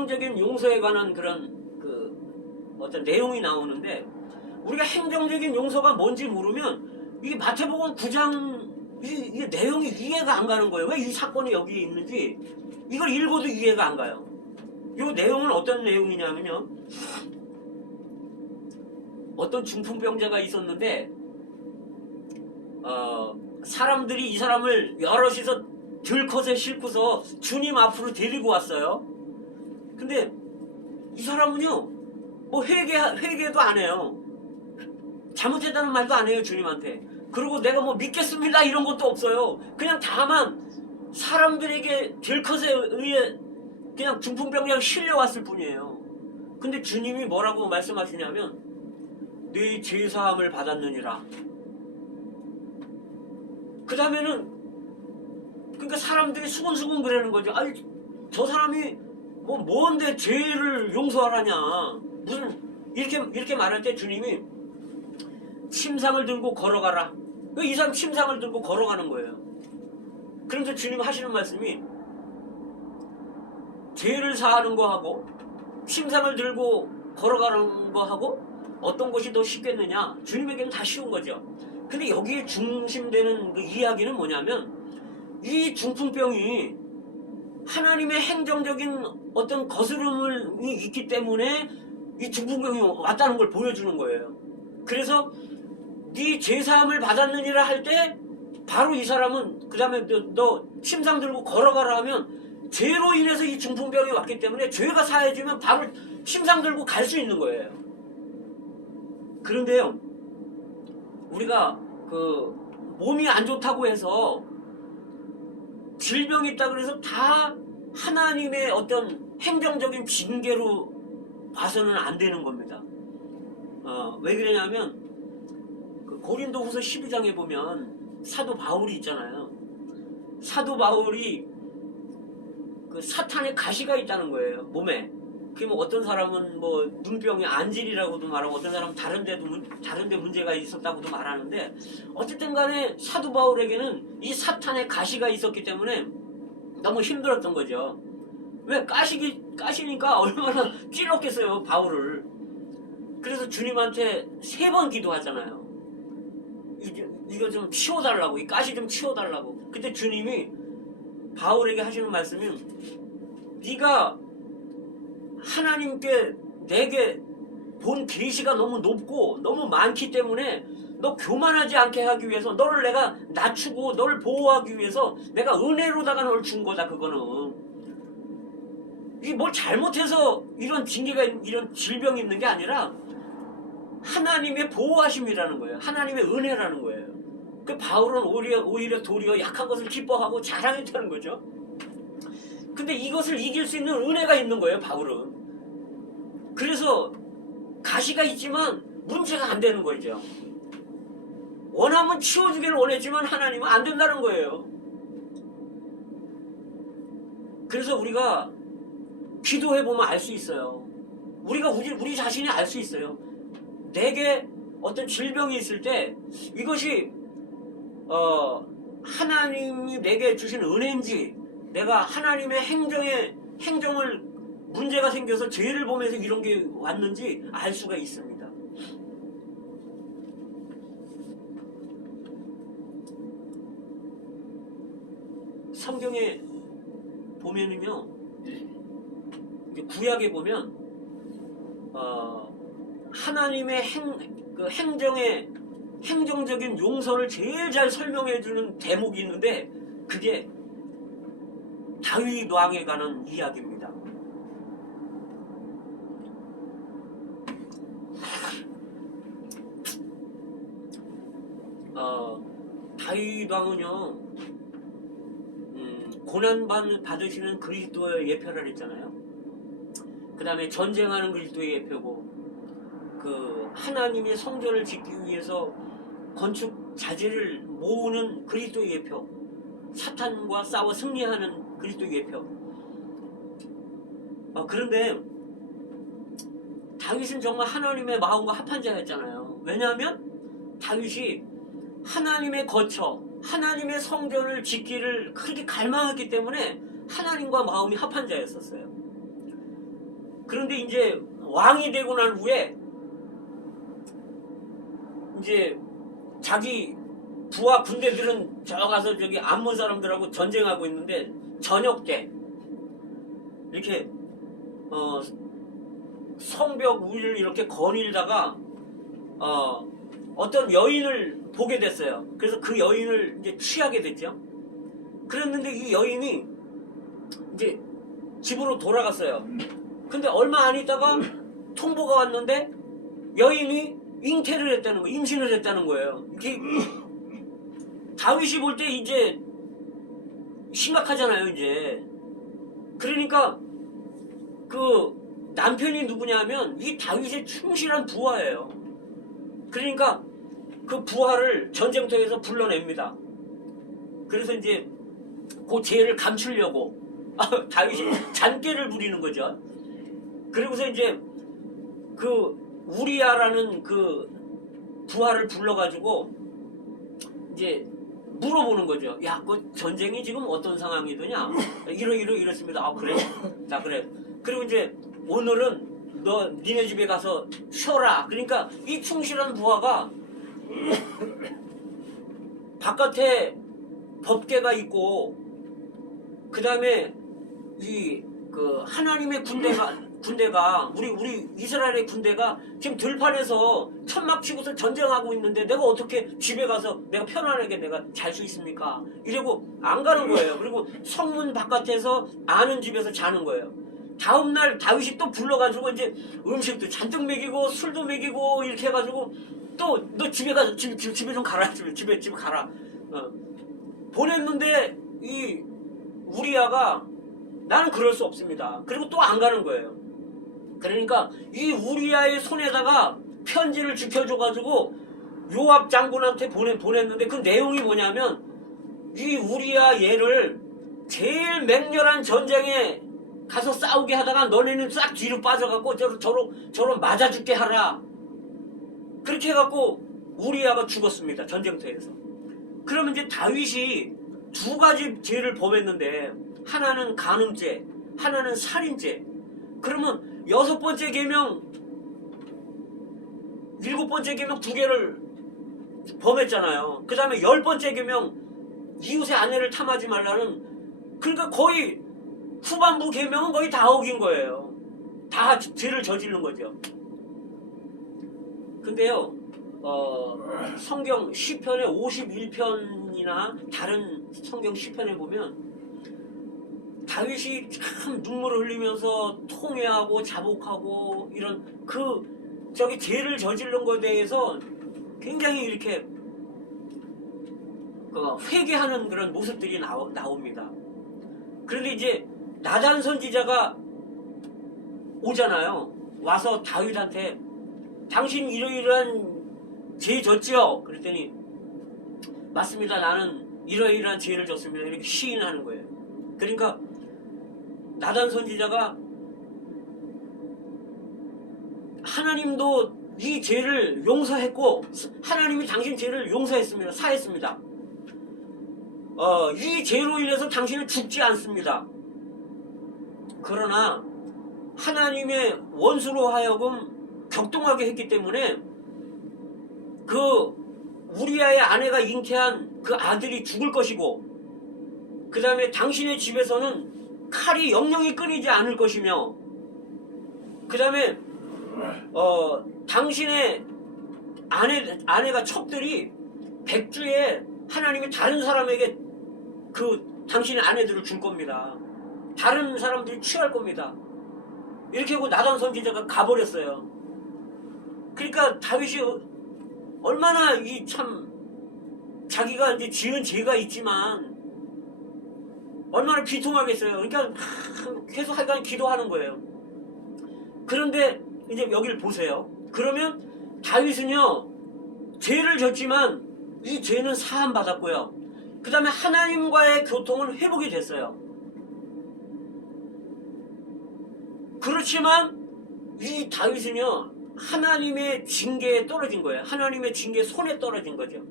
행정적인 용서에 관한 그런 어떤 내용이 나오는데, 우리가 행정적인 용서가 뭔지 모르면 이게 마태복음 9장 이게 내용이 이해가 안 가는 거예요. 왜 이 사건이 여기에 있는지 이걸 읽어도 이해가 안 가요. 이 내용은 어떤 내용이냐면요, 어떤 중풍병자가 있었는데 사람들이 이 사람을 여럿이서 들컷에 싣고서 주님 앞으로 데리고 왔어요. 근데 이 사람은요, 뭐 회개도 안 해요. 잘못했다는 말도 안 해요, 주님한테. 그리고 내가 뭐 믿겠습니다 이런 것도 없어요. 그냥 다만 사람들에게 들컷에 의해 그냥 중풍병자가 실려왔을 뿐이에요. 근데 주님이 뭐라고 말씀하시냐면, 네 죄사함을 받았느니라. 그 다음에는 그러니까 사람들이 수근수근 그러는 거죠. 아니, 저 사람이 뭔데 죄를 용서하라냐. 무슨 이렇게 말할 때 주님이 침상을 들고 걸어가라. 이 사람 침상을 들고 걸어가는 거예요. 그러면서 주님 하시는 말씀이, 죄를 사하는 거하고 침상을 들고 걸어가는 거하고 어떤 것이 더 쉽겠느냐. 주님에게는 다 쉬운 거죠. 근데 여기에 중심되는 그 이야기는 뭐냐면, 이 중풍병이 하나님의 행정적인 어떤 거스름이 있기 때문에 이 중풍병이 왔다는 걸 보여주는 거예요. 그래서 네 죄사함을 받았느니라 할 때 바로 이 사람은 그 다음에 너 침상 들고 걸어가라 하면, 죄로 인해서 이 중풍병이 왔기 때문에 죄가 사해지면 바로 침상 들고 갈 수 있는 거예요. 그런데요, 우리가 몸이 안 좋다고 해서 질병이 있다 그래서 다 하나님의 어떤 행정적인 징계로 봐서는 안 되는 겁니다. 왜 그러냐면 고린도후서 12장에 보면 사도 바울이 있잖아요. 사도 바울이 그 사탄의 가시가 있다는 거예요, 몸에. 그게 뭐 어떤 사람은 뭐 눈병이 안질이라고도 말하고, 어떤 사람은 다른 데 문제가 있었다고도 말하는데, 어쨌든 간에 사도 바울에게는 이 사탄의 가시가 있었기 때문에 너무 힘들었던 거죠. 왜? 가시니까 얼마나 찔렀겠어요, 바울을. 그래서 주님한테 3번 기도하잖아요. 이거 좀 치워달라고, 이 가시 좀 치워달라고. 그때 주님이 바울에게 하시는 말씀이, 네가 하나님께 내게 본 계시가 너무 높고 너무 많기 때문에 너 교만하지 않게 하기 위해서 너를 내가 낮추고 너를 보호하기 위해서 내가 은혜로다가 널 준 거다. 그거는 이게 뭘 잘못해서 이런 징계가, 이런 질병이 있는 게 아니라 하나님의 보호하심이라는 거예요. 하나님의 은혜라는 거예요. 그 바울은 오히려 도리어 약한 것을 기뻐하고 자랑했다는 거죠. 근데 이것을 이길 수 있는 은혜가 있는 거예요, 바울은. 그래서 가시가 있지만 문제가 안 되는 거죠. 원하면 치워주기를 원했지만 하나님은 안 된다는 거예요. 그래서 우리가 기도해보면 알 수 있어요. 우리가 우리 자신이 알 수 있어요. 내게 어떤 질병이 있을 때 이것이 하나님이 내게 주신 은혜인지, 내가 하나님의 행정을 문제가 생겨서 죄를 보면서 이런 게 왔는지 알 수가 있습니다. 성경에 보면은요, 구약에 보면 하나님의 행정적인 용서를 제일 잘 설명해주는 대목이 있는데, 그게 다윗 왕에 관한 이야기입니다. 다윗 왕은요, 고난 받으시는 그리스도의 예표를 했잖아요. 그 다음에 전쟁하는 그리스도의 예표고, 하나님의 성전을 짓기 위해서 건축 자재를 모으는 그리스도의 예표, 사탄과 싸워 승리하는 그리스도의 예표. 그런데 다윗은 정말 하나님의 마음과 합한 자였잖아요. 왜냐하면 다윗이 하나님의 거처, 하나님의 성전을 짓기를 그렇게 갈망했기 때문에 하나님과 마음이 합한 자였었어요. 그런데 이제 왕이 되고 난 후에 이제 자기 부하 군대들은 저 가서 저기 암몬 사람들하고 전쟁하고 있는데 저녁 때 이렇게 성벽 위를 이렇게 거닐다가 어떤 여인을 보게 됐어요. 그래서 그 여인을 이제 취하게 됐죠. 그랬는데 이 여인이 이제 집으로 돌아갔어요. 근데 얼마 안 있다가 통보가 왔는데 여인이 잉태를 했다는 거예요. 임신을 했다는 거예요. 이게 다윗이 볼 때 이제 심각하잖아요, 이제. 그러니까 그 남편이 누구냐면 이 다윗의 충실한 부하예요. 그러니까 그 부하를 전쟁터에서 불러냅니다. 그래서 이제 그 죄를 감추려고 다윗이 잔꾀를 부리는 거죠. 그리고서 이제 그 우리야라는 그 부하를 불러가지고 이제 물어보는 거죠. 야, 그 전쟁이 지금 어떤 상황이더냐? 이렇습니다. 아, 그래? 자, 그래. 그리고 이제 오늘은 너 니네 집에 가서 쉬어라. 그러니까 이 충실한 부하가 바깥에 법궤가 있고 그 다음에 이 그 하나님의 군대가 우리 이스라엘의 군대가 지금 들판에서 천막 치고서 전쟁하고 있는데 내가 어떻게 집에 가서 내가 편안하게 내가 잘 수 있습니까? 이러고 안 가는 거예요. 그리고 성문 바깥에서 아는 집에서 자는 거예요. 다음날 다윗이 또 불러가지고 이제 음식도 잔뜩 먹이고 술도 먹이고 이렇게 해가지고 또 너 집에 가서 집에 좀 가라. 집에 가라. 보냈는데 이 우리야가 나는 그럴 수 없습니다. 그리고 또 안 가는 거예요. 그러니까 이 우리야의 손에다가 편지를 지켜줘가지고 요압 장군한테 보냈는데 그 내용이 뭐냐면 이 우리야 얘를 제일 맹렬한 전쟁에 가서 싸우게 하다가 너네는 싹 뒤로 빠져갖고 저로 맞아 죽게 하라. 그렇게 해갖고 우리야가 죽었습니다. 전쟁터에서. 그러면 이제 다윗이 두 가지 죄를 범했는데 하나는 간음죄, 하나는 살인죄. 그러면 6번째 계명, 7번째 계명 2개를 범했잖아요. 그 다음에 10번째 계명 이웃의 아내를 탐하지 말라는, 그러니까 거의 후반부 계명은 거의 다 어긴 거예요. 다 죄를 저지른 거죠. 근데요, 성경 시편의 51편이나 다른 성경 시편에 보면 다윗이 참 눈물을 흘리면서 통회하고 자복하고 이런 저기 죄를 저지른 것에 대해서 굉장히 이렇게 회개하는 그런 모습들이 나옵니다. 그런데 이제 나단 선지자가 오잖아요. 와서 다윗한테 당신 이러이러한 죄 졌지요? 그랬더니 맞습니다. 나는 이러이러한 죄를 졌습니다. 이렇게 시인하는 거예요. 그러니까 나단 선지자가 하나님도 이 죄를 용서했고 하나님이 당신 죄를 용서했습니다. 사했습니다. 이 죄로 인해서 당신은 죽지 않습니다. 그러나 하나님의 원수로 하여금 격동하게 했기 때문에 그 우리아의 아내가 잉태한 그 아들이 죽을 것이고 그 다음에 당신의 집에서는 칼이 영영이 끊이지 않을 것이며 그 다음에 당신의 아내가 첩들이 백주에 하나님이 다른 사람에게 그 당신의 아내들을 줄 겁니다. 다른 사람들이 취할 겁니다. 이렇게 하고 나단 선지자가 가버렸어요. 그러니까 다윗이 얼마나 이 참 자기가 이제 지은 죄가 있지만 얼마나 비통하겠어요. 그러니까 계속 하여간 기도하는 거예요. 그런데 이제 여기를 보세요. 그러면 다윗은요 죄를 졌지만 이 죄는 사함 받았고요. 그 다음에 하나님과의 교통은 회복이 됐어요. 그렇지만 이 다윗은요 하나님의 징계에 떨어진 거예요. 하나님의 징계 손에 떨어진 거죠.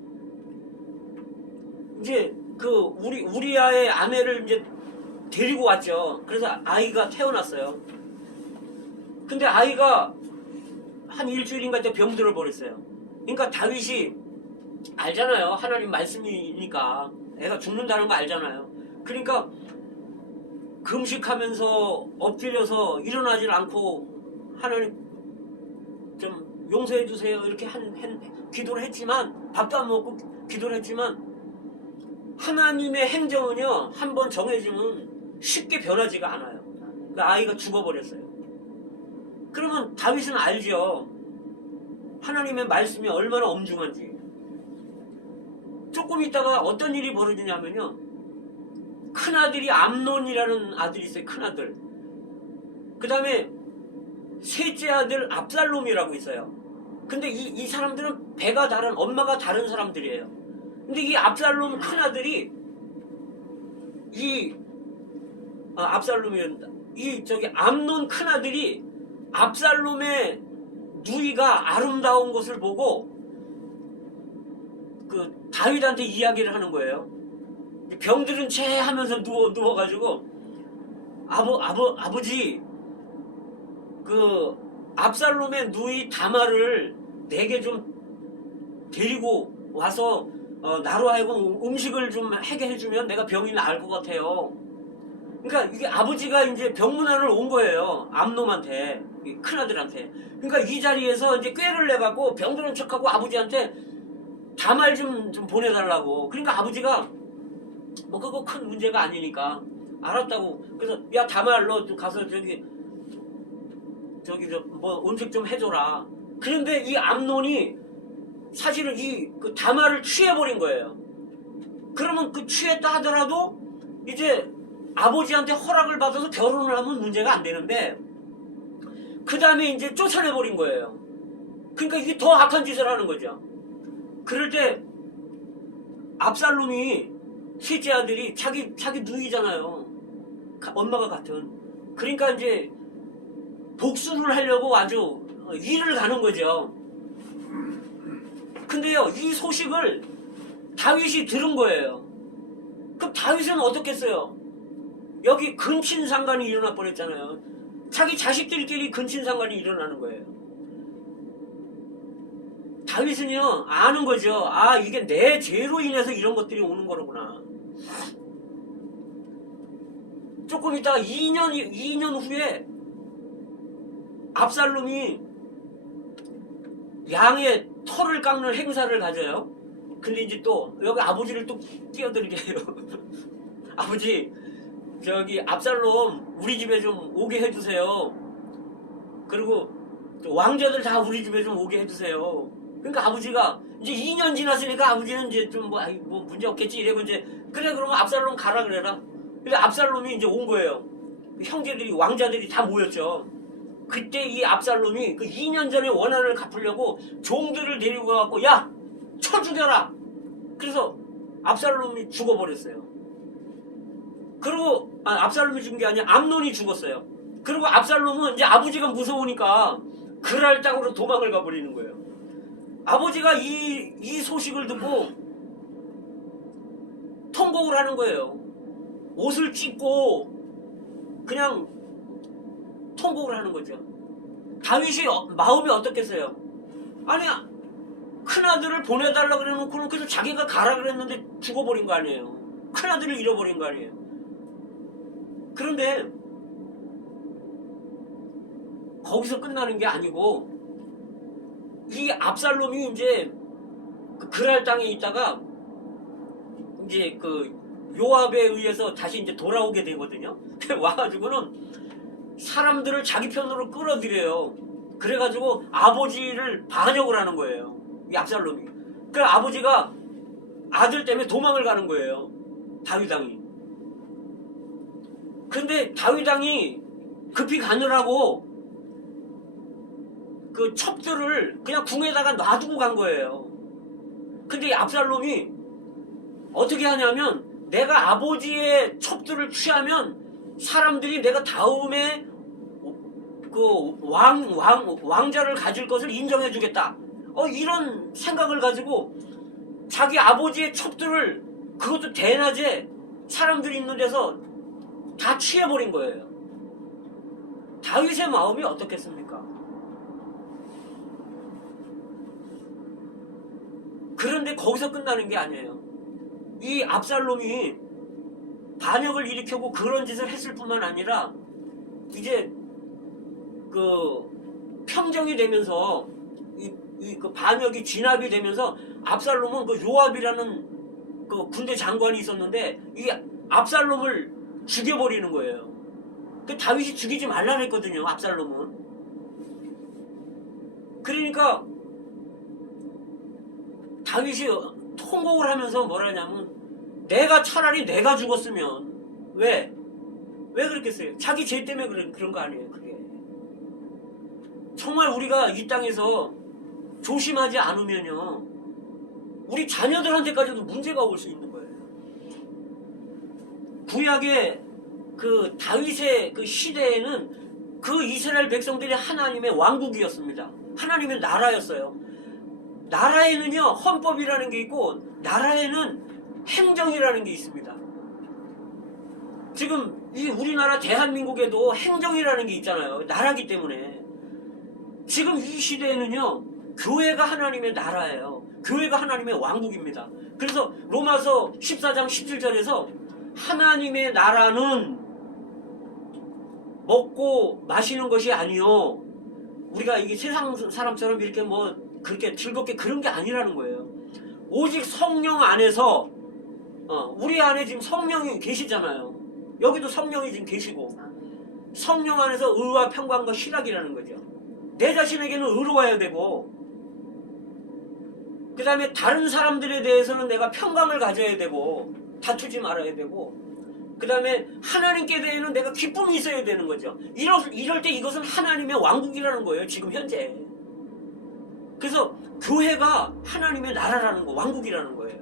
이제 그 우리아의 아내를 이제 데리고 왔죠. 그래서 아이가 태어났어요. 근데 아이가 한 일주일인가 때 병들어 버렸어요. 그러니까 다윗이 알잖아요. 하나님 말씀이니까 애가 죽는다는 거 알잖아요. 그러니까 금식하면서 엎드려서 일어나질 않고 하나님 좀 용서해 주세요 이렇게 기도를 했지만, 밥도 안 먹고 기도를 했지만, 하나님의 행정은요 한번 정해지면 쉽게 변하지가 않아요. 그 아이가 죽어버렸어요. 그러면 다윗은 알죠. 하나님의 말씀이 얼마나 엄중한지. 조금 있다가 어떤 일이 벌어지냐면요, 큰아들이 암논이라는 아들이 있어요. 큰아들. 그 다음에 셋째 아들 압살롬이라고 있어요. 근데 이 사람들은 배가 다른, 엄마가 다른 사람들이에요. 근데 이 압살롬 큰아들이 압살롬이란다. 암논 큰아들이 압살롬의 누이가 아름다운 것을 보고 그 다윗한테 이야기를 하는 거예요. 병들은 채 하면서 누워가지고 아버지 그 압살롬의 누이 다말을 내게 좀 데리고 와서 나로 하여금 음식을 좀 하게 해주면 내가 병이 나을 것 같아요. 그러니까 이게 아버지가 이제 병문안을 온 거예요. 암놈한테, 큰아들한테. 그러니까 이 자리에서 이제 꾀를 내갖고 병드는 척하고 아버지한테 다말 좀 보내달라고. 그러니까 아버지가 뭐 그거 큰 문제가 아니니까 알았다고. 그래서 야 다말 너 가서 뭐 음식 좀 해줘라. 그런데 이 암논이 사실은 그 다말을 취해버린 거예요. 그러면 그 취했다 하더라도 이제 아버지한테 허락을 받아서 결혼을 하면 문제가 안 되는데, 그 다음에 이제 쫓아내버린 거예요. 그러니까 이게 더 악한 짓을 하는 거죠. 그럴 때 압살롬이 셋째 아들이 자기 누이잖아요. 엄마가 같은. 그러니까 이제 복수를 하려고 아주 일을 가는 거죠. 근데요, 이 소식을 다윗이 들은 거예요. 그럼 다윗은 어떻겠어요? 여기 근친상간이 일어나 버렸잖아요. 자기 자식들끼리 근친상간이 일어나는 거예요. 다윗은요 아는 거죠. 아, 이게 내 죄로 인해서 이런 것들이 오는 거로구나. 조금 있다가 2년 후에 압살롬이 양의 털을 깎는 행사를 가져요. 근데 이제 또 여기 아버지를 또 끼어들게 해요. 아버지, 압살롬 우리 집에 좀 오게 해주세요. 그리고 왕자들 다 우리 집에 좀 오게 해주세요. 그러니까 아버지가 이제 2년 지났으니까 아버지는 이제 좀 뭐 문제 없겠지 이래고 이제 그래 그러면 압살롬 가라 그래라. 근데 압살롬이 이제 온 거예요. 형제들이 왕자들이 다 모였죠. 그때 이 압살롬이 그 2년 전에 원한을 갚으려고 종들을 데리고 가갖고 야! 쳐 죽여라! 그래서 압살롬이 죽어버렸어요. 그리고 압살롬이 죽은 게 아니라 암논이 죽었어요. 그리고 압살롬은 이제 아버지가 무서우니까 그랄짝으로 도망을 가버리는 거예요. 아버지가 이 소식을 듣고 통곡을 하는 거예요. 옷을 찢고 그냥 통곡을 하는 거죠. 다윗이 마음이 어떻겠어요? 아니, 큰아들을 보내달라고 그래놓고는 그래서 자기가 가라 그랬는데 죽어버린 거 아니에요. 큰아들을 잃어버린 거 아니에요. 그런데 거기서 끝나는 게 아니고 이 압살롬이 이제 그랄 땅에 있다가 이제 그 요압에 의해서 다시 이제 돌아오게 되거든요. 와가지고는 사람들을 자기 편으로 끌어들여요. 그래가지고 아버지를 반역을 하는 거예요. 이 압살롬이. 그 아버지가 아들 때문에 도망을 가는 거예요. 다윗왕이. 근데 다윗왕이 급히 가느라고 그 첩들을 그냥 궁에다가 놔두고 간 거예요. 근데 이 압살롬이 어떻게 하냐면 내가 아버지의 첩들을 취하면 사람들이 내가 다음에 그 왕자를 가질 것을 인정해 주겠다. 이런 생각을 가지고 자기 아버지의 첩들을 그것도 대낮에 사람들이 있는 데서 다 취해버린 거예요. 다윗의 마음이 어떻겠습니까? 그런데 거기서 끝나는 게 아니에요. 이 압살롬이 반역을 일으키고 그런 짓을 했을 뿐만 아니라 이제 그 평정이 되면서 그 반역이 진압이 되면서 압살롬은 그 요압이라는 그 군대 장관이 있었는데 이 압살롬을 죽여버리는 거예요. 그 다윗이 죽이지 말라 했거든요. 압살롬은. 그러니까 다윗이 통곡을 하면서 뭐라냐면 내가 차라리 내가 죽었으면 왜 그랬겠어요? 자기 죄 때문에 그런 거 아니에요. 그게 정말 우리가 이 땅에서 조심하지 않으면요 우리 자녀들한테까지도 문제가 올 수 있는 거예요. 구약의 그 다윗의 그 시대에는 그 이스라엘 백성들이 하나님의 왕국이었습니다. 하나님의 나라였어요. 나라에는요 헌법이라는 게 있고 나라에는 행정이라는 게 있습니다. 지금 이 우리나라 대한민국에도 행정이라는 게 있잖아요. 나라기 때문에. 지금 이 시대에는요 교회가 하나님의 나라예요. 교회가 하나님의 왕국입니다. 그래서 로마서 14장 17절에서 하나님의 나라는 먹고 마시는 것이 아니요 우리가 이게 세상 사람처럼 이렇게 뭐 그렇게 즐겁게 그런 게 아니라는 거예요. 오직 성령 안에서 우리 안에 지금 성령이 계시잖아요. 여기도 성령이 지금 계시고 성령 안에서 의와 평강과 희락이라는 거죠. 내 자신에게는 의로워야 되고 그 다음에 다른 사람들에 대해서는 내가 평강을 가져야 되고 다투지 말아야 되고 그 다음에 하나님께 대해서는 내가 기쁨이 있어야 되는 거죠. 이럴 때 이것은 하나님의 왕국이라는 거예요. 지금 현재. 그래서 교회가 하나님의 나라라는 거, 왕국이라는 거예요.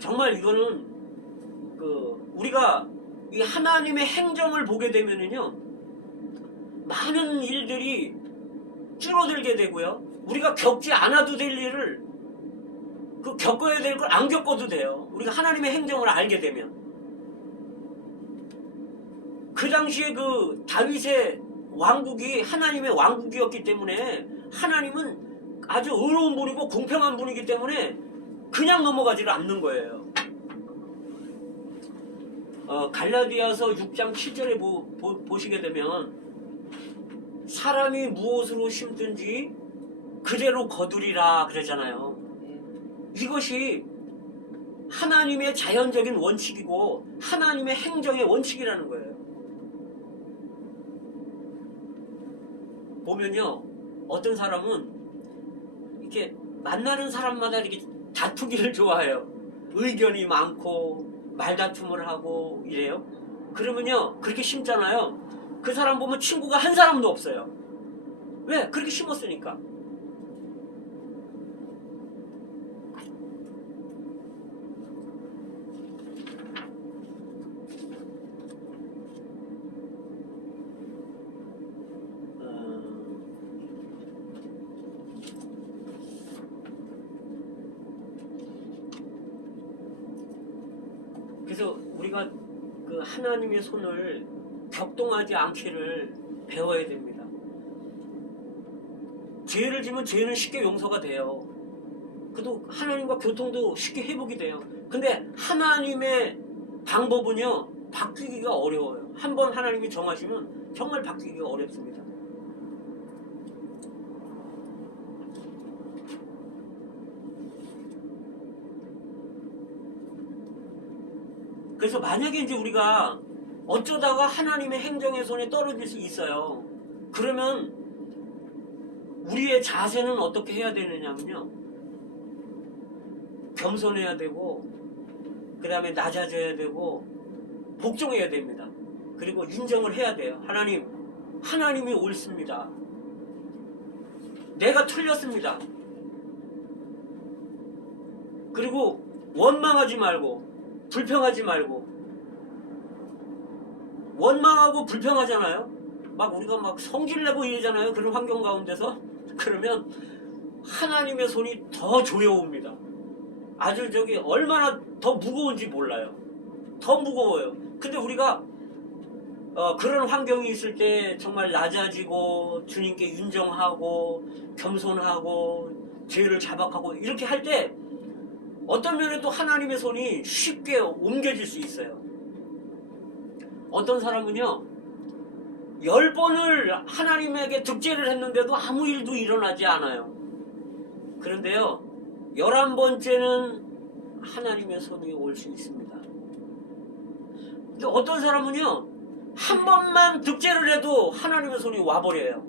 정말 이거는 우리가 이 하나님의 행정을 보게 되면은요 많은 일들이 줄어들게 되고요. 우리가 겪지 않아도 될 일을 겪어야 될 걸 안 겪어도 돼요. 우리가 하나님의 행정을 알게 되면. 그 당시에 그 다윗의 왕국이 하나님의 왕국이었기 때문에 하나님은 아주 의로운 분이고 공평한 분이기 때문에 그냥 넘어가지를 않는 거예요. 갈라디아서 6장 7절에 보시게 되면 사람이 무엇으로 심든지 그대로 거두리라 그러잖아요. 이것이 하나님의 자연적인 원칙이고 하나님의 행정의 원칙이라는 거예요. 보면요 어떤 사람은 이렇게 만나는 사람마다 이렇게 다투기를 좋아해요. 의견이 많고 말다툼을 하고 이래요. 그러면요 그렇게 심잖아요. 그 사람 보면 친구가 한 사람도 없어요. 왜? 그렇게 심었으니까. 그래서 우리가 그 하나님의 손을 격동하지 않기를 배워야 됩니다. 죄를 지면 죄는 쉽게 용서가 돼요. 그래도 하나님과 교통도 쉽게 회복이 돼요. 근데 하나님의 방법은요 바뀌기가 어려워요. 한번 하나님이 정하시면 정말 바뀌기가 어렵습니다. 그래서 만약에 이제 우리가 어쩌다가 하나님의 행정의 손에 떨어질 수 있어요. 그러면 우리의 자세는 어떻게 해야 되느냐면요. 겸손해야 되고 그 다음에 낮아져야 되고 복종해야 됩니다. 그리고 인정을 해야 돼요. 하나님이 옳습니다. 내가 틀렸습니다. 그리고 원망하지 말고 불평하지 말고. 원망하고 불평하잖아요. 막 우리가 막 성질내고 이러잖아요. 그런 환경 가운데서. 그러면 하나님의 손이 더 조여옵니다. 아주 저기 얼마나 더 무거운지 몰라요. 더 무거워요. 근데 우리가 그런 환경이 있을 때 정말 낮아지고 주님께 윤정하고 겸손하고 죄를 자박하고 이렇게 할 때 어떤 면에도 하나님의 손이 쉽게 옮겨질 수 있어요. 어떤 사람은요 10번을 하나님에게 득죄를 했는데도 아무 일도 일어나지 않아요. 그런데요 11번째는 하나님의 손이 올 수 있습니다. 근데 어떤 사람은요 한 번만 득죄를 해도 하나님의 손이 와버려요.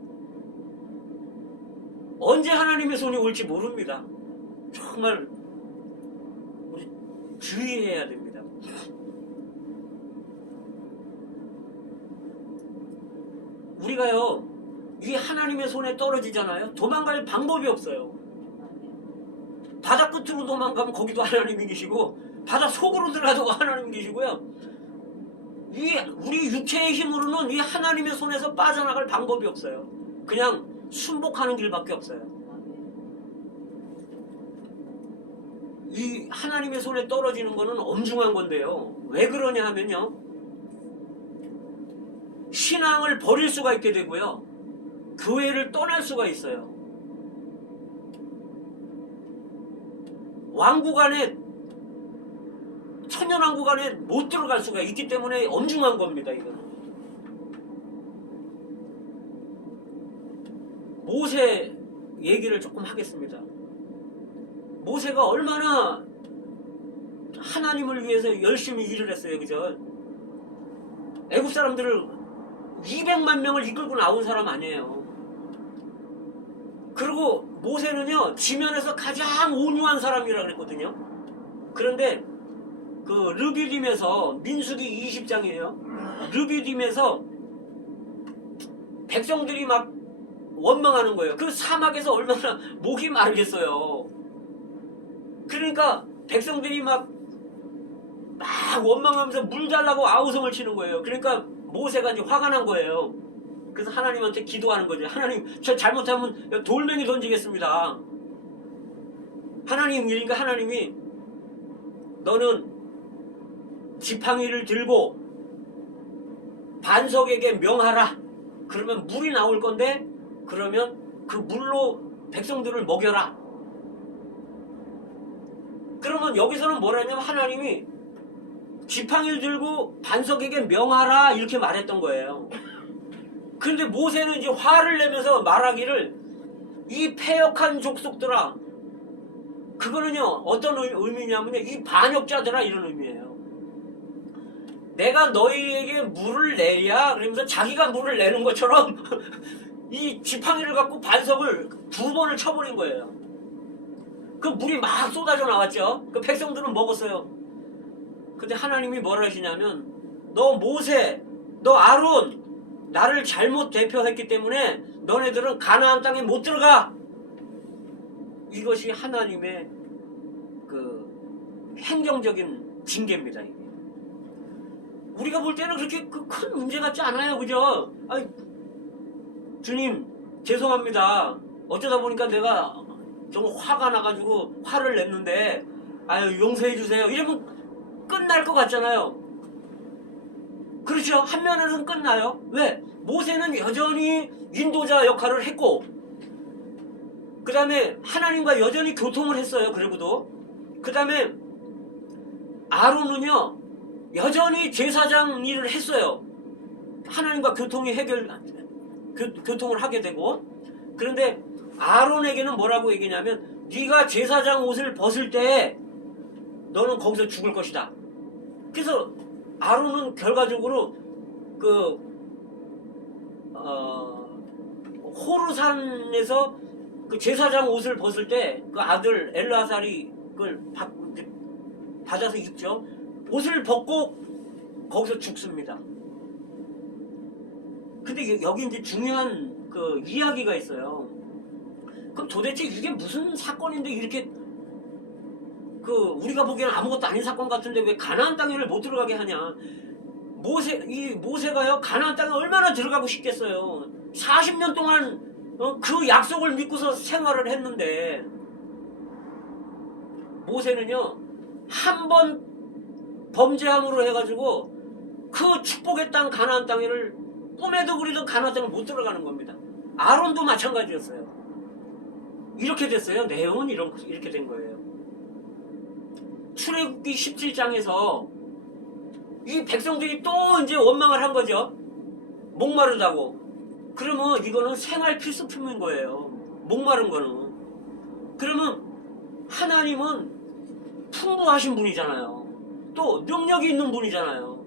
언제 하나님의 손이 올지 모릅니다. 정말 우리 주의해야 됩니다. 우리가요 이 하나님의 손에 떨어지잖아요. 도망갈 방법이 없어요. 바다 끝으로 도망가면 거기도 하나님이 계시고 바다 속으로 들어가도 하나님이 계시고요. 우리 육체의 힘으로는 이 하나님의 손에서 빠져나갈 방법이 없어요. 그냥 순복하는 길밖에 없어요. 이 하나님의 손에 떨어지는 거는 엄중한 건데요. 왜 그러냐 하면요. 신앙을 버릴 수가 있게 되고요. 교회를 떠날 수가 있어요. 왕국 안에 천년왕국 안에 못 들어갈 수가 있기 때문에 엄중한 겁니다. 이거는. 모세 얘기를 조금 하겠습니다. 모세가 얼마나 하나님을 위해서 열심히 일을 했어요. 그죠? 애국 사람들을 200만 명을 이끌고 나온 사람 아니에요. 그리고 모세는요 지면에서 가장 온유한 사람이라 그랬거든요. 그런데 그 르비딤에서 민수기 20장이에요. 르비딤에서 백성들이 막 원망하는 거예요. 그 사막에서 얼마나 목이 마르겠어요. 그러니까 백성들이 막 원망하면서 물 달라고 아우성을 치는 거예요. 그러니까 모세가 이제 화가 난 거예요. 그래서 하나님한테 기도하는 거죠. 하나님, 저 잘못하면 돌멩이 던지겠습니다. 하나님이니까 하나님이 너는 지팡이를 들고 반석에게 명하라. 그러면 물이 나올 건데 그러면 그 물로 백성들을 먹여라. 그러면 여기서는 뭐라냐면 하나님이 지팡이를 들고 반석에게 명하라 이렇게 말했던 거예요. 그런데 모세는 이제 화를 내면서 말하기를 이 패역한 족속들아, 그거는요 어떤 의미냐면요 이 반역자들아 이런 의미예요. 내가 너희에게 물을 내랴 그러면서 자기가 물을 내는 것처럼 이 지팡이를 갖고 반석을 2번을 쳐버린 거예요. 그 물이 막 쏟아져 나왔죠. 그 백성들은 먹었어요. 근데 하나님이 뭐라 하시냐면 너 모세, 너 아론 나를 잘못 대표했기 때문에 너네들은 가나안 땅에 못 들어가. 이것이 하나님의 그 행정적인 징계입니다. 이게. 우리가 볼 때는 그렇게 큰 문제 같지 않아요. 그죠? 아니, 주님 죄송합니다. 어쩌다 보니까 내가 정말 화가 나가지고 화를 냈는데 아유 용서해 주세요. 이러면 끝날 것 같잖아요. 그렇죠? 한 면에서는 끝나요. 왜? 모세는 여전히 인도자 역할을 했고 그 다음에 하나님과 여전히 교통을 했어요. 그리고도 그 다음에 아론은요 여전히 제사장 일을 했어요. 하나님과 교통을 하게 되고. 그런데 아론에게는 뭐라고 얘기냐면 네가 제사장 옷을 벗을 때 너는 거기서 죽을 것이다. 그래서 아론은 결과적으로 호르산에서 그 제사장 옷을 벗을 때 그 아들 엘르아살이 그걸 받아서 입죠. 옷을 벗고 거기서 죽습니다. 근데 여기 이제 중요한 그 이야기가 있어요. 그럼 도대체 이게 무슨 사건인데 이렇게 우리가 보기에는 아무것도 아닌 사건 같은데 왜 가나안 땅에를 못 들어가게 하냐? 모세가요 가나안 땅에 얼마나 들어가고 싶겠어요. 40년 동안 그 약속을 믿고서 생활을 했는데 모세는요 한 번 범죄함으로 해가지고 그 축복의 땅 가나안 땅을 꿈에도 그리던 가나안 땅을 못 들어가는 겁니다. 아론도 마찬가지였어요. 이렇게 됐어요. 내용은 이렇게 된 거예요. 출애굽기 17장에서 이 백성들이 또 이제 원망을 한 거죠. 목마르다고. 그러면 이거는 생활 필수품인 거예요. 목마른 거는. 그러면 하나님은 풍부하신 분이잖아요. 또 능력이 있는 분이잖아요.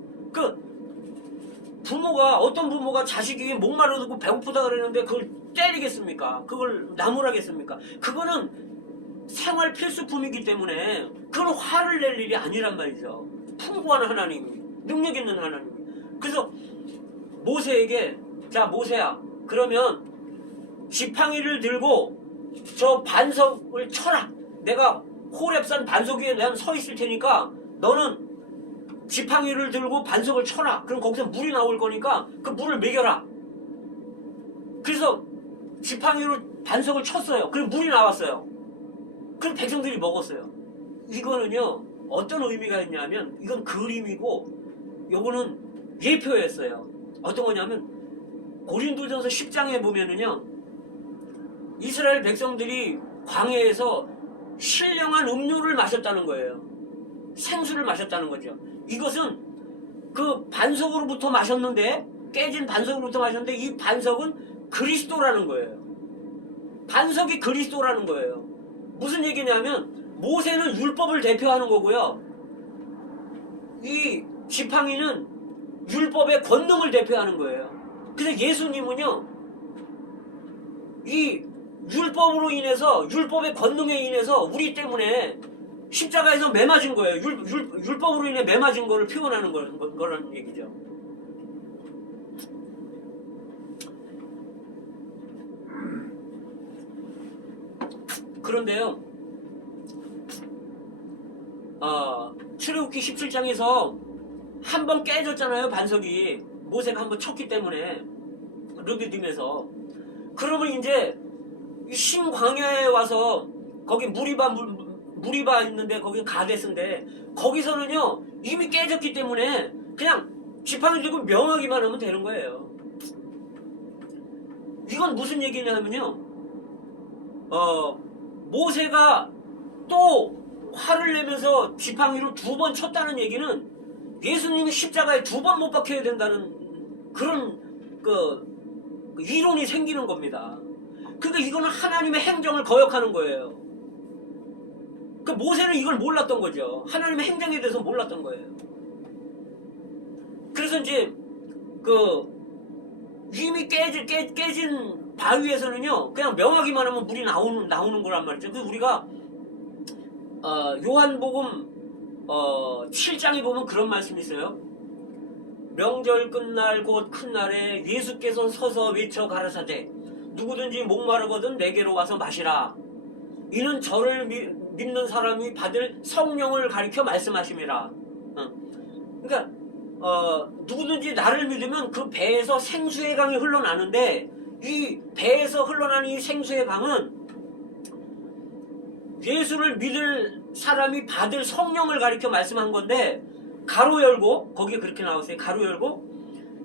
부모가, 어떤 부모가 자식이 목마르고 배고프다 그러는데 그걸 때리겠습니까? 그걸 나무라겠습니까? 그거는 생활 필수품이기 때문에 그건 화를 낼 일이 아니란 말이죠. 풍부한 하나님이, 능력 있는 하나님이. 그래서 모세에게, 자 모세야, 그러면 지팡이를 들고 저 반석을 쳐라. 내가 호렙산 반석 위에 난 서 있을 테니까 너는 지팡이를 들고 반석을 쳐라. 그럼 거기서 물이 나올 거니까 그 물을 먹여라. 그래서 지팡이로 반석을 쳤어요. 그럼 물이 나왔어요. 그럼 백성들이 먹었어요. 이거는요 어떤 의미가 있냐면 이건 그림이고 요거는 예표였어요. 어떤 거냐면 고린도전서 10장에 보면은요 이스라엘 백성들이 광야에서 신령한 음료를 마셨다는 거예요. 생수를 마셨다는 거죠. 이것은 그 반석으로부터 마셨는데, 깨진 반석으로부터 마셨는데 이 반석은 그리스도라는 거예요. 반석이 그리스도라는 거예요. 무슨 얘기냐면 모세는 율법을 대표하는 거고요. 이 지팡이는 율법의 권능을 대표하는 거예요. 그래서 예수님은요 이 율법으로 인해서, 율법의 권능에 인해서 우리 때문에 십자가에서 매 맞은 거예요. 율법으로 인해 매 맞은 거를 표현하는 거라는 얘기죠. 그런데요, 출애굽기 17장에서 한 번 깨졌잖아요, 반석이. 모세가 한 번 쳤기 때문에, 르비딤에서. 그러면 이제 신광야에 와서 거기 무리바 있는데 거기 가데스인데 거기서는요 이미 깨졌기 때문에 그냥 지팡이 들고 명하기만 하면 되는 거예요. 이건 무슨 얘기냐면요 모세가 또 화를 내면서 지팡이로 2번 쳤다는 얘기는 예수님이 십자가에 2번 못 박혀야 된다는 그런 이론이 생기는 겁니다. 그러니까 이거는 하나님의 행정을 거역하는 거예요. 모세는 이걸 몰랐던 거죠. 하나님의 행정에 대해서 몰랐던 거예요. 그래서 이제 이미 깨진 바위에서는요 그냥 명하기만 하면 물이 나오는 거란 말이죠. 그래서 우리가 요한복음 7장에 보면 그런 말씀이 있어요. 명절 끝날 곧 큰 날에 예수께서 서서 외쳐 가라사대 누구든지 목마르거든 내게로 와서 마시라. 이는 저를 믿는 사람이 받을 성령을 가리켜 말씀하심이라. 그러니까 누구든지 나를 믿으면 그 배에서 생수의 강이 흘러나는데 이 배에서 흘러나는 이 생수의 강은 예수를 믿을 사람이 받을 성령을 가리켜 말씀한 건데 가로 열고 거기에 그렇게 나왔어요. 가로 열고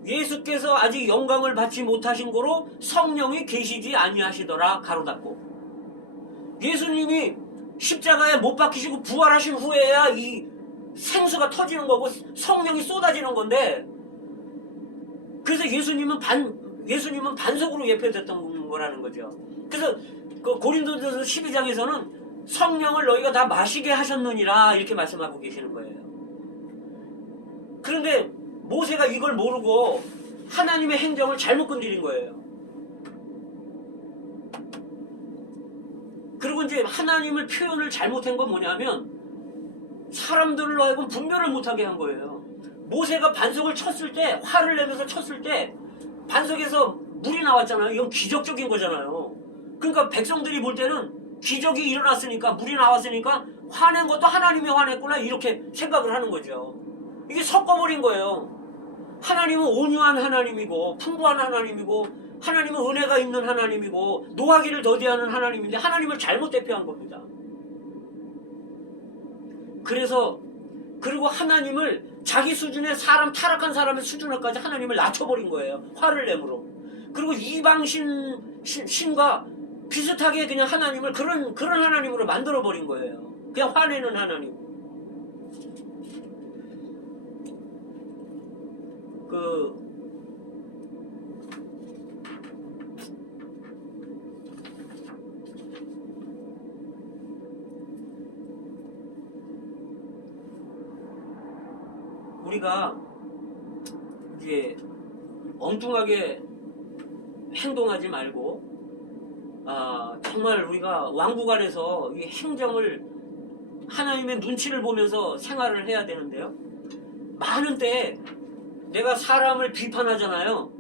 예수께서 아직 영광을 받지 못하신 고로 성령이 계시지 아니하시더라. 가로 닫고 예수님이 십자가에 못 박히시고 부활하신 후에야 이 생수가 터지는 거고 성령이 쏟아지는 건데 그래서 예수님은 반석으로 예표됐던 거라는 거죠. 그래서 고린도전서 12장에서는 성령을 너희가 다 마시게 하셨느니라 이렇게 말씀하고 계시는 거예요. 그런데 모세가 이걸 모르고 하나님의 행정을 잘못 건드린 거예요. 그리고 이제 하나님을 표현을 잘못한 건 뭐냐면 사람들로 하여금 분별을 못하게 한 거예요. 모세가 반석을 쳤을 때, 화를 내면서 쳤을 때 반석에서 물이 나왔잖아요. 이건 기적적인 거잖아요. 그러니까 백성들이 볼 때는 기적이 일어났으니까, 물이 나왔으니까 화낸 것도 하나님이 화냈구나 이렇게 생각을 하는 거죠. 이게 섞어버린 거예요. 하나님은 온유한 하나님이고 풍부한 하나님이고 하나님은 은혜가 있는 하나님이고 노하기를 더디하는 하나님인데 하나님을 잘못 대표한 겁니다. 그래서 그리고 하나님을 자기 수준의 사람, 타락한 사람의 수준에까지 하나님을 낮춰버린 거예요. 화를 내므로. 그리고 이방 신과 비슷하게 그냥 하나님을 그런 하나님으로 만들어버린 거예요. 그냥 화내는 하나님. 우리가 이제 엉뚱하게 행동하지 말고 정말 우리가 왕국 안에서 이 행정을 하나님의 눈치를 보면서 생활을 해야 되는데요. 많은 때에 내가 사람을 비판하잖아요.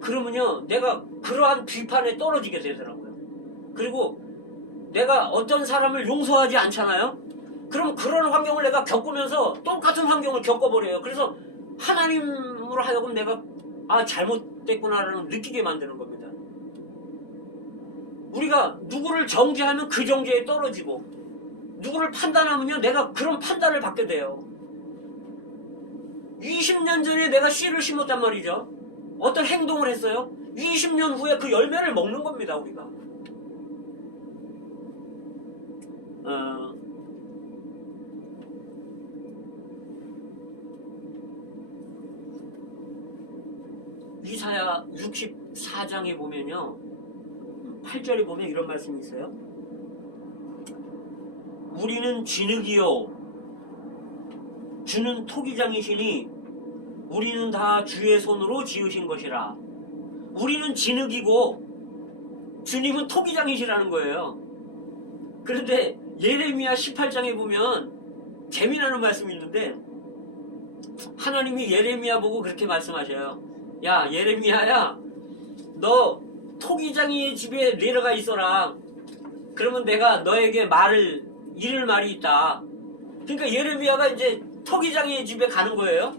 그러면요 내가 그러한 비판에 떨어지게 되더라고요. 그리고 내가 어떤 사람을 용서하지 않잖아요. 그럼 그런 환경을 내가 겪으면서 똑같은 환경을 겪어버려요. 그래서 하나님으로 하여금 내가 잘못됐구나라는 느끼게 만드는 겁니다. 우리가 누구를 정죄하면 그 정죄에 떨어지고 누구를 판단하면요 내가 그런 판단을 받게 돼요. 20년 전에 내가 씨를 심었단 말이죠. 어떤 행동을 했어요. 20년 후에 그 열매를 먹는 겁니다. 우리가. 이사야 64장에 보면요 8절에 보면 이런 말씀이 있어요. 우리는 진흙이요 주는 토기장이시니 우리는 다 주의 손으로 지으신 것이라. 우리는 진흙이고 주님은 토기장이시라는 거예요. 그런데 예레미야 18장에 보면 재미나는 말씀이 있는데 하나님이 예레미야 보고 그렇게 말씀하셔요. 야 예레미야야 너 토기장이의 집에 내려가 있어라. 그러면 내가 너에게 이를 말이 있다. 그러니까 예레미야가 이제 토기장이의 집에 가는 거예요.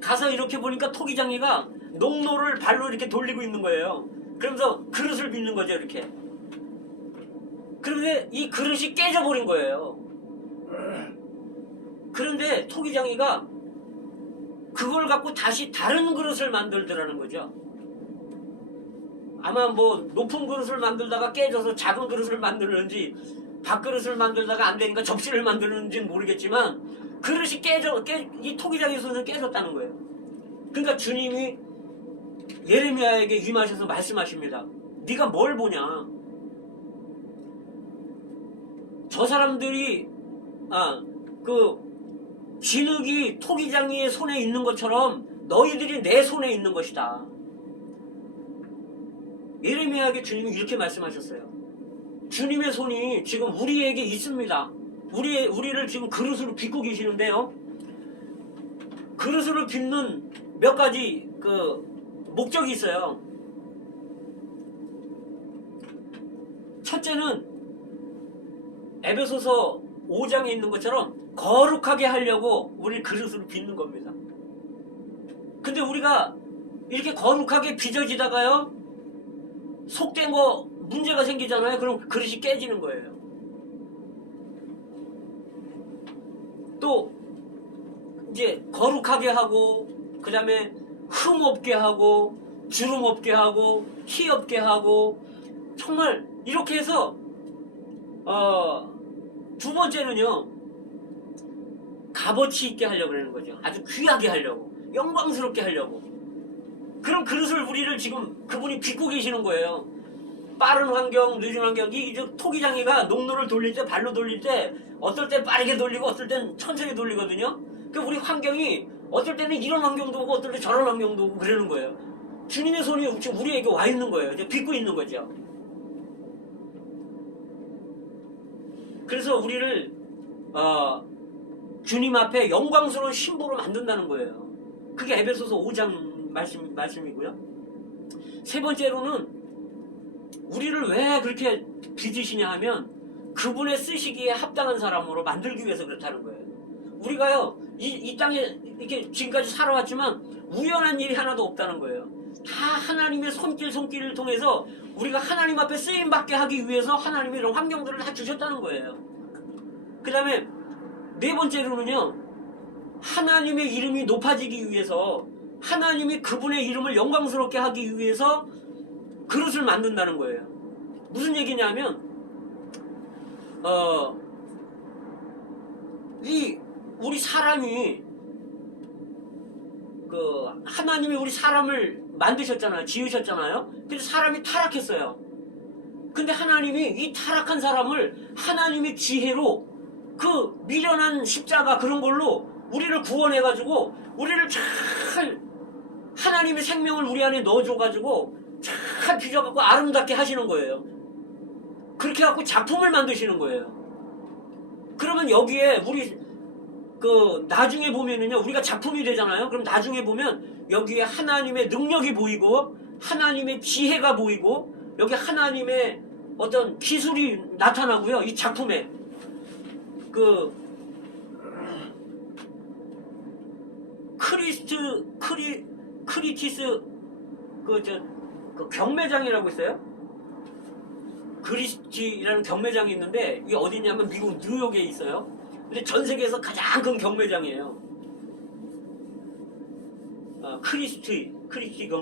가서 이렇게 보니까 토기장이가 농로를 발로 이렇게 돌리고 있는 거예요. 그러면서 그릇을 빚는 거죠 이렇게. 그런데 이 그릇이 깨져버린 거예요. 그런데 토기장이가 그걸 갖고 다시 다른 그릇을 만들더라는 거죠. 아마 뭐 높은 그릇을 만들다가 깨져서 작은 그릇을 만들는지 밥그릇을 만들다가 안 되니까 접시를 만드는지는 모르겠지만 그릇이 이 토기장의 손에서 깨졌다는 거예요. 그러니까 주님이 예레미야에게 임하셔서 말씀하십니다. 네가 뭘 보냐? 저 사람들이 진흙이 토기장이의 손에 있는 것처럼 너희들이 내 손에 있는 것이다. 예레미야에게 주님이 이렇게 말씀하셨어요. 주님의 손이 지금 우리에게 있습니다. 우리를 지금 그릇으로 빚고 계시는데요. 그릇으로 빚는 몇 가지 목적이 있어요. 첫째는 에베소서 5장에 있는 것처럼 거룩하게 하려고 우리 그릇으로 빚는 겁니다. 근데 우리가 이렇게 거룩하게 빚어지다가요 속된 거 문제가 생기잖아요. 그럼 그릇이 깨지는 거예요. 또 이제 거룩하게 하고 그 다음에 흠 없게 하고 주름 없게 하고 티 없게 하고 정말 이렇게 해서 두 번째는요 값어치 있게 하려고 그러는 거죠. 아주 귀하게 하려고 영광스럽게 하려고. 그런 그릇을 우리를 지금 그분이 빚고 계시는 거예요. 빠른 환경, 늦은 환경. 이 토기장이가 농로를 돌릴 때 발로 돌릴 때 어떨 땐 빠르게 돌리고 어떨 땐 천천히 돌리거든요. 그 우리 환경이 어떨 때는 이런 환경도 오고 어떨 때 저런 환경도 오고 그러는 거예요. 주님의 손이 지금 우리에게 와 있는 거예요. 이제 빚고 있는 거죠. 그래서 우리를 주님 앞에 영광스러운 신부로 만든다는 거예요. 그게 에베소서 5장 말씀이고요. 세 번째로는 우리를 왜 그렇게 빚으시냐 하면 그분의 쓰시기에 합당한 사람으로 만들기 위해서 그렇다는 거예요. 우리가요 이 땅에 이렇게 지금까지 살아왔지만 우연한 일이 하나도 없다는 거예요. 다 하나님의 손길을 통해서 우리가 하나님 앞에 쓰임받게 하기 위해서 하나님이 이런 환경들을 다 주셨다는 거예요. 그 다음에 네 번째로는요, 하나님의 이름이 높아지기 위해서, 하나님이 그분의 이름을 영광스럽게 하기 위해서 그릇을 만든다는 거예요. 무슨 얘기냐면, 우리 사람이, 하나님이 우리 사람을 만드셨잖아요. 지으셨잖아요. 근데 사람이 타락했어요. 근데 하나님이 이 타락한 사람을 하나님의 지혜로 그 미련한 십자가 그런 걸로 우리를 구원해가지고 우리를 잘 하나님의 생명을 우리 안에 넣어줘가지고 잘 빚어갖고 아름답게 하시는 거예요. 그렇게 갖고 작품을 만드시는 거예요. 그러면 여기에 우리 나중에 보면은요, 우리가 작품이 되잖아요. 그럼 나중에 보면 여기에 하나님의 능력이 보이고 하나님의 지혜가 보이고 여기 하나님의 어떤 기술이 나타나고요. 이 작품에 크리티스 경매장이라고 있어요. 그리스티라는 경매장이 있는데 이게 어디냐면 미국 뉴욕에 있어요. 근데 전 세계에서 가장 큰 경매장이에요. 크리스티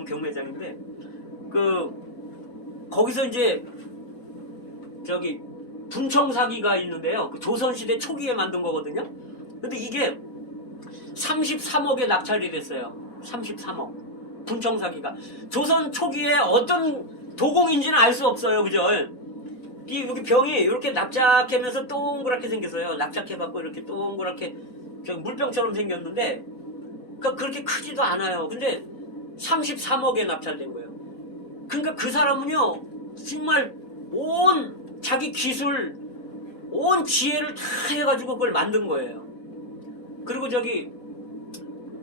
경매장인데 거기서 이제 저기 분청사기가 있는데요. 조선시대 초기에 만든 거거든요. 근데 이게 33억에 낙찰이 됐어요. 33억. 분청사기가. 조선 초기에 어떤 도공인지는 알 수 없어요. 그죠? 여기 병이 이렇게 납작하면서 동그랗게 생겼어요. 납작해갖고 이렇게 동그랗게 물병처럼 생겼는데, 그러니까 그렇게 크지도 않아요. 근데 33억에 납찰된 거예요. 그러니까 그 사람은요, 정말 온 자기 기술, 온 지혜를 다 해가지고 그걸 만든 거예요. 그리고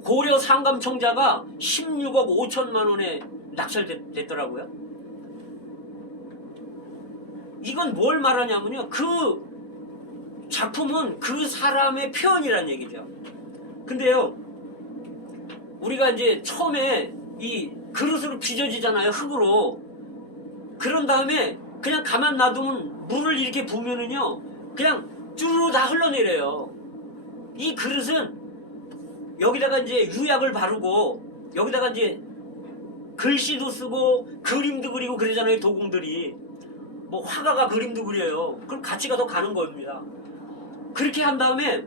고려 상감청자가 16억 5천만 원에 낙찰됐더라고요. 이건 뭘 말하냐면요, 그 작품은 그 사람의 표현이란 얘기죠. 근데요, 우리가 이제 처음에 이 그릇으로 빚어지잖아요, 흙으로. 그런 다음에 그냥 가만 놔두면 물을 이렇게 부으면은요, 그냥 쭈르르 다 흘러내려요. 이 그릇은 여기다가 이제 유약을 바르고 여기다가 이제 글씨도 쓰고 그림도 그리고 그러잖아요. 도공들이 뭐 화가가 그림도 그려요. 그럼 가치가 더 가는 겁니다. 그렇게 한 다음에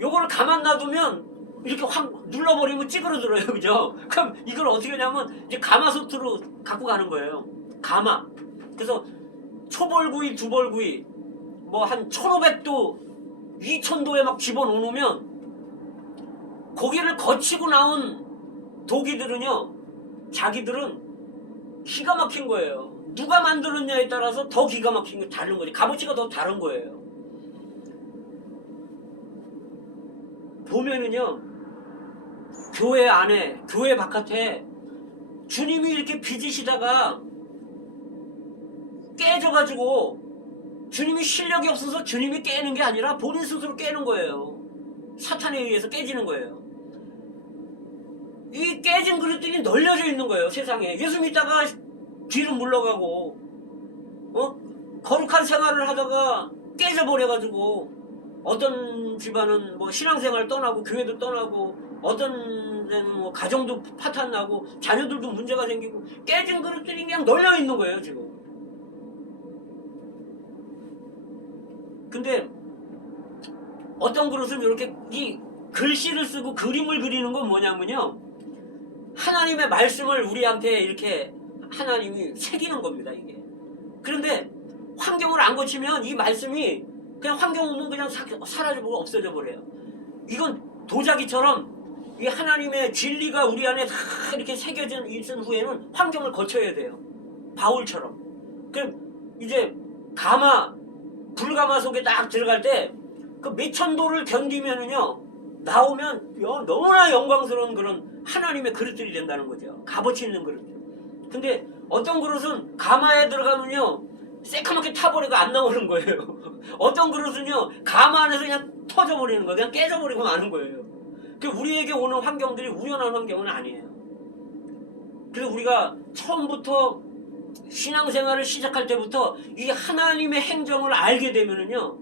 요거를 가만 놔두면 이렇게 확 눌러버리면 찌그러들어요. 그죠? 그럼 이걸 어떻게 하냐면 이제 가마솥으로 갖고 가는 거예요. 가마. 그래서 초벌구이, 두벌구이 뭐 한 1500도 2000도에 막 집어넣으면 고기를 거치고 나온 도기들은요, 자기들은 기가 막힌 거예요. 누가 만들었냐에 따라서 더 기가 막힌 게 다른 거지. 값어치가 더 다른 거예요. 보면은요, 교회 안에, 교회 바깥에 주님이 이렇게 빚으시다가 깨져가지고 주님이 실력이 없어서 주님이 깨는 게 아니라 본인 스스로 깨는 거예요. 사탄에 의해서 깨지는 거예요. 이 깨진 그릇들이 널려져 있는 거예요, 세상에. 예수 믿다가 뒤로 물러가고, 거룩한 생활을 하다가 깨져버려가지고, 어떤 집안은 뭐 신앙생활 떠나고, 교회도 떠나고, 어떤 데는 뭐 가정도 파탄 나고, 자녀들도 문제가 생기고, 깨진 그릇들이 그냥 널려 있는 거예요, 지금. 근데, 어떤 그릇은 이렇게 이 글씨를 쓰고 그림을 그리는 건 뭐냐면요, 하나님의 말씀을 우리한테 이렇게 하나님이 새기는 겁니다, 이게. 그런데 환경을 안 고치면 이 말씀이 그냥 환경 오면 그냥 사라져버리고 없어져 버려요. 이건 도자기처럼 이 하나님의 진리가 우리 안에 다 이렇게 새겨진 있은 후에는 환경을 거쳐야 돼요. 바울처럼. 그럼 이제 불가마 속에 딱 들어갈 때 그 몇천 도를 견디면은요, 나오면 너무나 영광스러운 그런 하나님의 그릇들이 된다는 거죠. 값어치 있는 그릇들. 근데 어떤 그릇은 가마에 들어가면요, 새카맣게 타버리고 안 나오는 거예요. 어떤 그릇은요, 가마 안에서 그냥 터져버리는 거예요. 그냥 깨져버리고 마는 거예요. 우리에게 오는 환경들이 우연한 환경은 아니에요. 그래서 우리가 처음부터 신앙생활을 시작할 때부터 이 하나님의 행정을 알게 되면은요,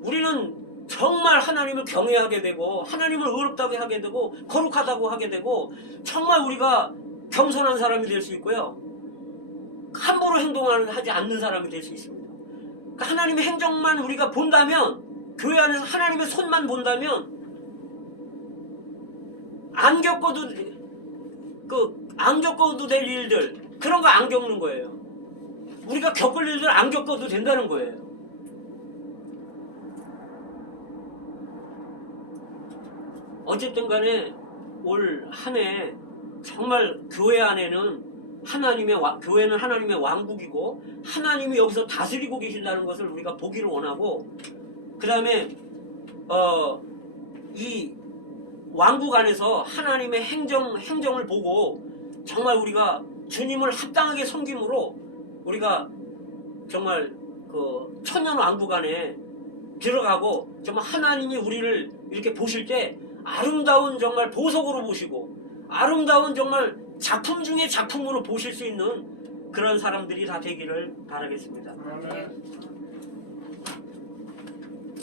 우리는 정말 하나님을 경외하게 되고 하나님을 의롭다고 하게 되고 거룩하다고 하게 되고 정말 우리가 겸손한 사람이 될 수 있고요. 함부로 행동하지 않는 사람이 될 수 있습니다. 그러니까 하나님의 행정만 우리가 본다면, 교회 안에서 하나님의 손만 본다면 안 겪어도 될 일들, 그런 거 안 겪는 거예요. 우리가 겪을 일들 안 겪어도 된다는 거예요. 어쨌든 간에 올 한 해 정말 교회 안에는 교회는 하나님의 왕국이고 하나님이 여기서 다스리고 계신다는 것을 우리가 보기를 원하고, 그 다음에 이 왕국 안에서 하나님의 행정을 보고 정말 우리가 주님을 합당하게 섬김으로 우리가 정말 그 천년 왕국 안에 들어가고 정말 하나님이 우리를 이렇게 보실 때 아름다운 정말 보석으로 보시고 아름다운 정말 작품 중에 작품으로 보실 수 있는 그런 사람들이 다 되기를 바라겠습니다.